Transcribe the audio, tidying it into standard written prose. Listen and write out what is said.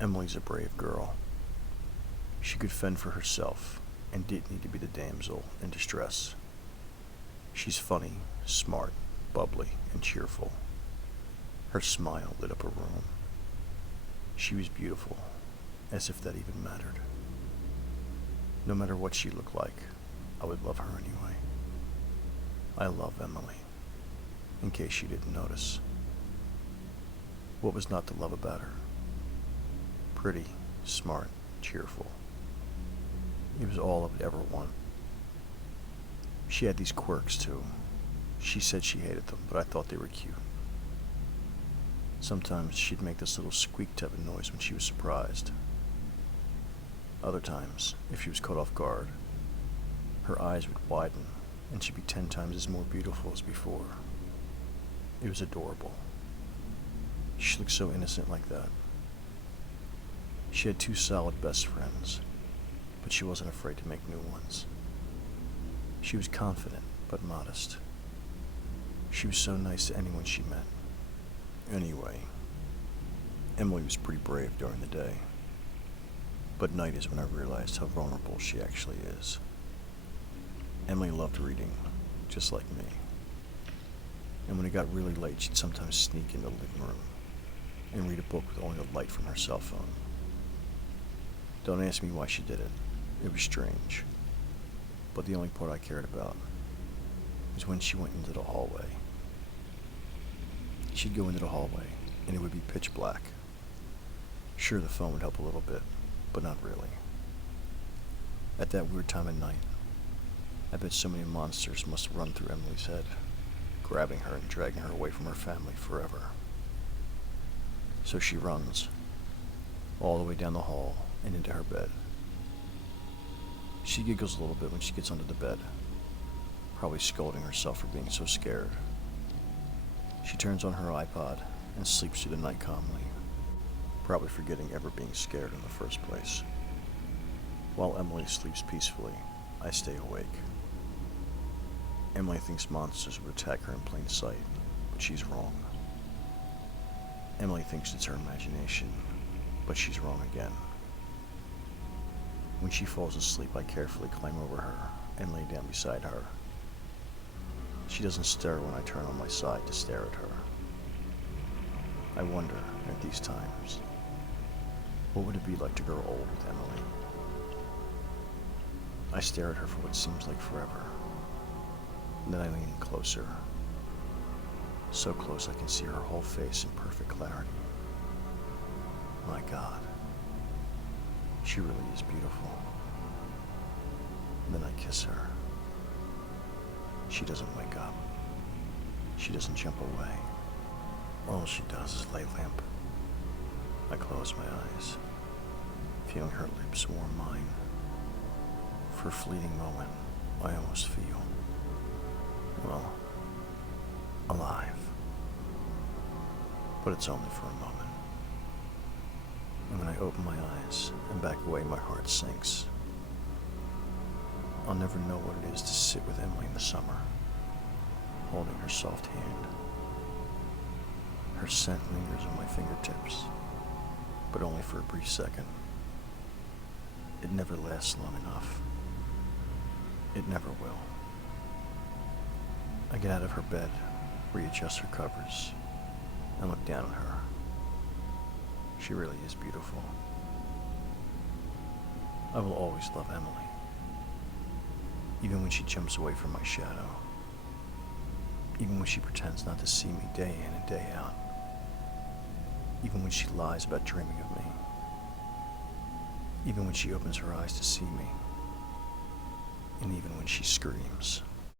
Emily's a brave girl. She could fend for herself and didn't need to be the damsel in distress. She's funny, smart, bubbly, and cheerful. Her smile lit up a room. She was beautiful, as if that even mattered. No matter what she looked like, I would love her anyway. I love Emily, in case you didn't notice. What was not to love about her? Pretty, smart, cheerful. It was all I would ever want. She had these quirks too. She said she hated them, but I thought they were cute. Sometimes she'd make this little squeak type of noise when she was surprised. Other times, if she was caught off guard, her eyes would widen and she'd be 10 times as more beautiful as before. It was adorable. She looked so innocent like that. She had 2 solid best friends, but she wasn't afraid to make new ones. She was confident, but modest. She was so nice to anyone she met. Anyway, Emily was pretty brave during the day, but night is when I realized how vulnerable she actually is. Emily loved reading, just like me. And when it got really late, she'd sometimes sneak into the living room and read a book with only the light from her cell phone. Don't ask me why she did it. It was strange. But the only part I cared about was when she went into the hallway. She'd go into the hallway, and it would be pitch black. Sure, the phone would help a little bit, but not really. At that weird time of night, I bet so many monsters must have run through Emily's head, grabbing her and dragging her away from her family forever. So she runs, all the way down the hall and into her bed. She giggles a little bit when she gets under the bed, probably scolding herself for being so scared. She turns on her iPod and sleeps through the night calmly, probably forgetting ever being scared in the first place. While Emily sleeps peacefully, I stay awake. Emily thinks monsters would attack her in plain sight, but she's wrong. Emily thinks it's her imagination, but she's wrong again. When she falls asleep, I carefully climb over her and lay down beside her. She doesn't stir when I turn on my side to stare at her. I wonder, at these times, what would it be like to grow old with Emily? I stare at her for what seems like forever. And then I lean in closer. So close I can see her whole face in perfect clarity. My God. She really is beautiful. And then I kiss her. She doesn't wake up. She doesn't jump away. All she does is lay limp. I close my eyes, feeling her lips warm mine. For a fleeting moment, I almost feel, well, alive. But it's only for a moment. And when I open my eyes and back away, my heart sinks. I'll never know what it is to sit with Emily in the summer, holding her soft hand. Her scent lingers on my fingertips, but only for a brief second. It never lasts long enough. It never will. I get out of her bed, readjust her covers, and look down at her. She really is beautiful. I will always love Emily, even when she jumps away from my shadow, even when she pretends not to see me day in and day out, even when she lies about dreaming of me, even when she opens her eyes to see me, and even when she screams.